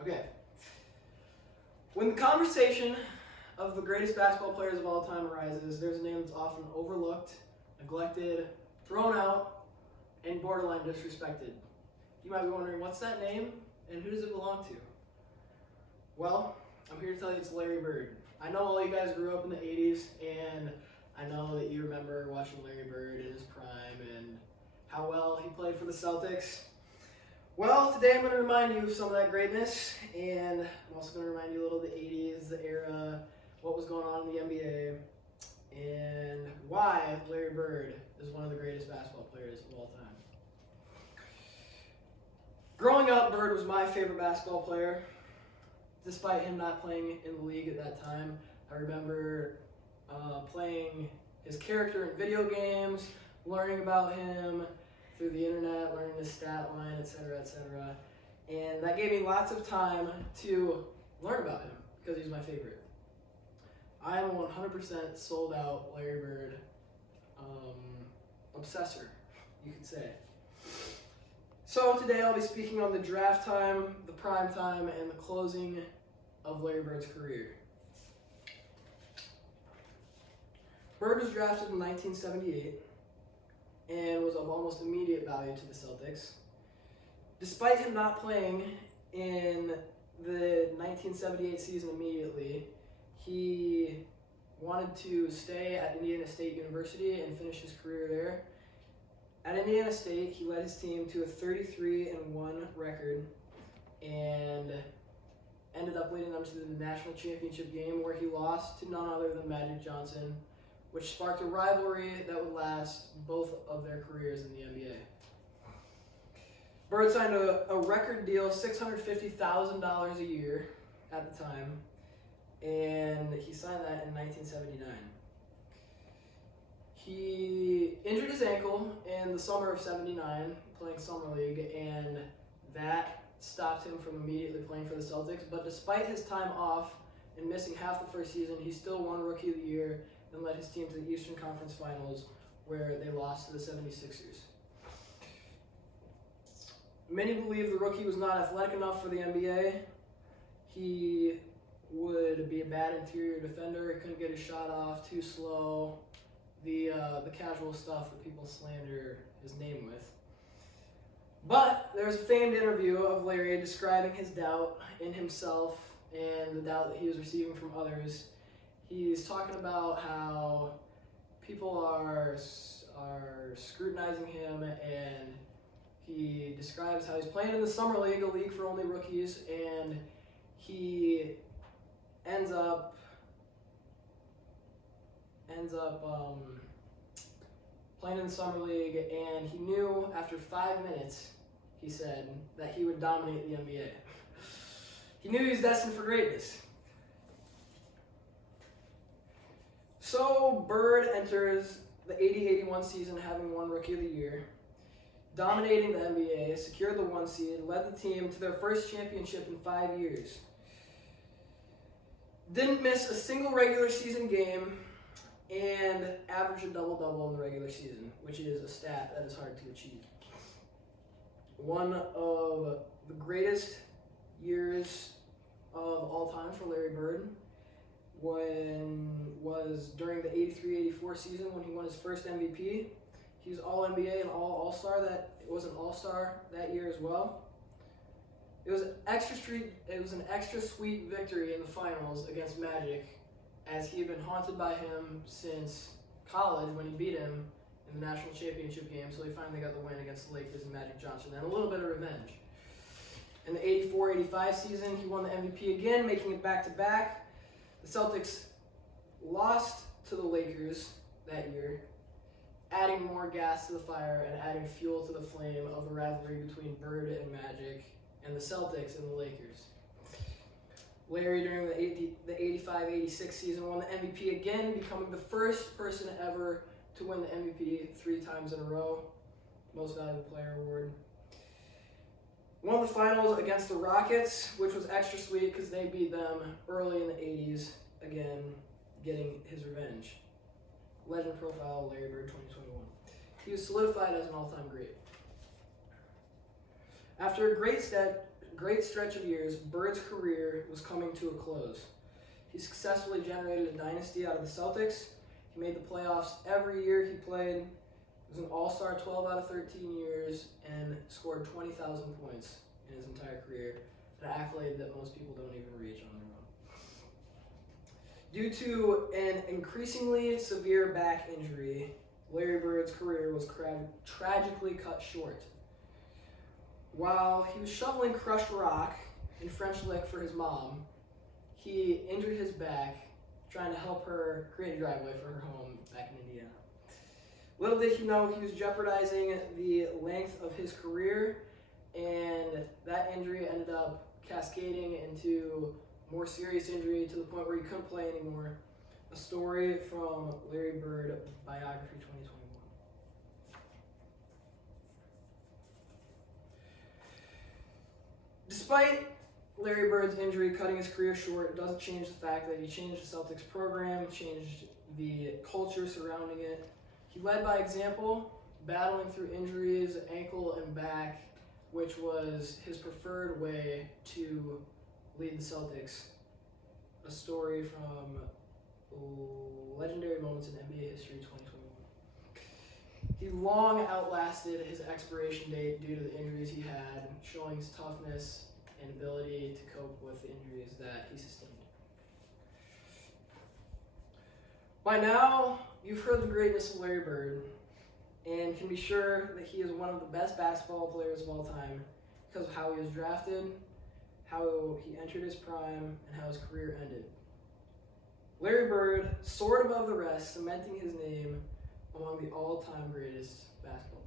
Okay. When the conversation of the greatest basketball players of all time arises, there's a name that's often overlooked, neglected, thrown out, and borderline disrespected. You might be wondering, what's that name and who does it belong to? Well, I'm here to tell you it's Larry Bird. I know all you guys grew up in the 80s, and I know that you remember watching Larry Bird in his prime and how well he played for the Celtics. Well, today I'm going to remind you of some of that greatness, and I'm also going to remind you a little of the 80s, the era, what was going on in the NBA, and why Larry Bird is one of the greatest basketball players of all time. Growing up, Bird was my favorite basketball player. Despite him not playing in the league at that time, I remember playing his character in video games, learning about him through the internet, learning his stat line, etc., etc. And that gave me lots of time to learn about him because he's my favorite. I am a 100% sold out Larry Bird obsessor, you could say. So today I'll be speaking on the draft time, the prime time, and the closing of Larry Bird's career. Bird was drafted in 1978 and was of almost immediate value to the Celtics. Despite him not playing in the 1978 season immediately, he wanted to stay at Indiana State University and finish his career there. At Indiana State, he led his team to a 33-1 record and ended up leading them to the national championship game where he lost to none other than Magic Johnson, which sparked a rivalry that would last both of their careers in the NBA. Bird signed a record deal, $650,000 a year at the time, and he signed that in 1979. He injured his ankle in the summer of '79 playing Summer League, and that stopped him from immediately playing for the Celtics. But despite his time off and missing half the first season, he still won Rookie of the Year and led his team to the Eastern Conference Finals, where they lost to the 76ers. Many believe the rookie was not athletic enough for the NBA. He would be a bad interior defender, couldn't get his shot off, too slow. The casual stuff that people slander his name with. But there's a famed interview of Larry describing his doubt in himself and the doubt that he was receiving from others. He's talking about how people are scrutinizing him, and he describes how he's playing in the Summer League, a league for only rookies, and he ends up playing in the Summer League, and he knew after 5 minutes, he said, that he would dominate the NBA. He knew he was destined for greatness. So Bird enters the 80-81 season having won Rookie of the Year, dominating the NBA, secured the 1 seed, led the team to their first championship in 5 years. Didn't miss a single regular season game, and averaged a double-double in the regular season, which is a stat that is hard to achieve. One of the greatest years of all time for Larry Bird was during the 83-84 season when he won his first MVP. He was All-NBA and All-Star. It was an All-Star that year as well. It was an extra sweet victory in the finals against Magic, as he had been haunted by him since college when he beat him in the national championship game, so he finally got the win against the Lakers and Magic Johnson, and a little bit of revenge. In the 84-85 season, he won the MVP again, making it back-to-back. The Celtics lost to the Lakers that year, adding more gas to the fire and adding fuel to the flame of the rivalry between Bird and Magic and the Celtics and the Lakers. Larry, during the 85-86 season, won the MVP again, becoming the first person ever to win the MVP 3 times in a row, Most Valuable Player award. Won the finals against the Rockets, which was extra sweet because they beat them early in the 80s, again, getting his revenge. Legend profile, Larry Bird, 2021. He was solidified as an all-time great. After a great great stretch of years, Bird's career was coming to a close. He successfully generated a dynasty out of the Celtics. He made the playoffs every year he played. He was an all-star 12 out of 13 years and scored 20,000 points in his entire career, an accolade that most people don't even reach on their own. Due to an increasingly severe back injury, Larry Bird's career was tragically cut short. While he was shoveling crushed rock in French Lick for his mom, he injured his back trying to help her create a driveway for her home back in Indiana. Little did he know he was jeopardizing the length of his career, and that injury ended up cascading into more serious injury to the point where he couldn't play anymore. A story from Larry Bird Biography 2021. Despite Larry Bird's injury cutting his career short, it doesn't change the fact that he changed the Celtics program, changed the culture surrounding it. He led by example, battling through injuries, ankle and back, which was his preferred way to lead the Celtics. A story from Legendary Moments in NBA History 2021. He long outlasted his expiration date due to the injuries he had, showing his toughness and ability to cope with the injuries that he sustained. By now, you've heard the greatness of Larry Bird, and can be sure that he is one of the best basketball players of all time because of how he was drafted, how he entered his prime, and how his career ended. Larry Bird soared above the rest, cementing his name among the all-time greatest basketball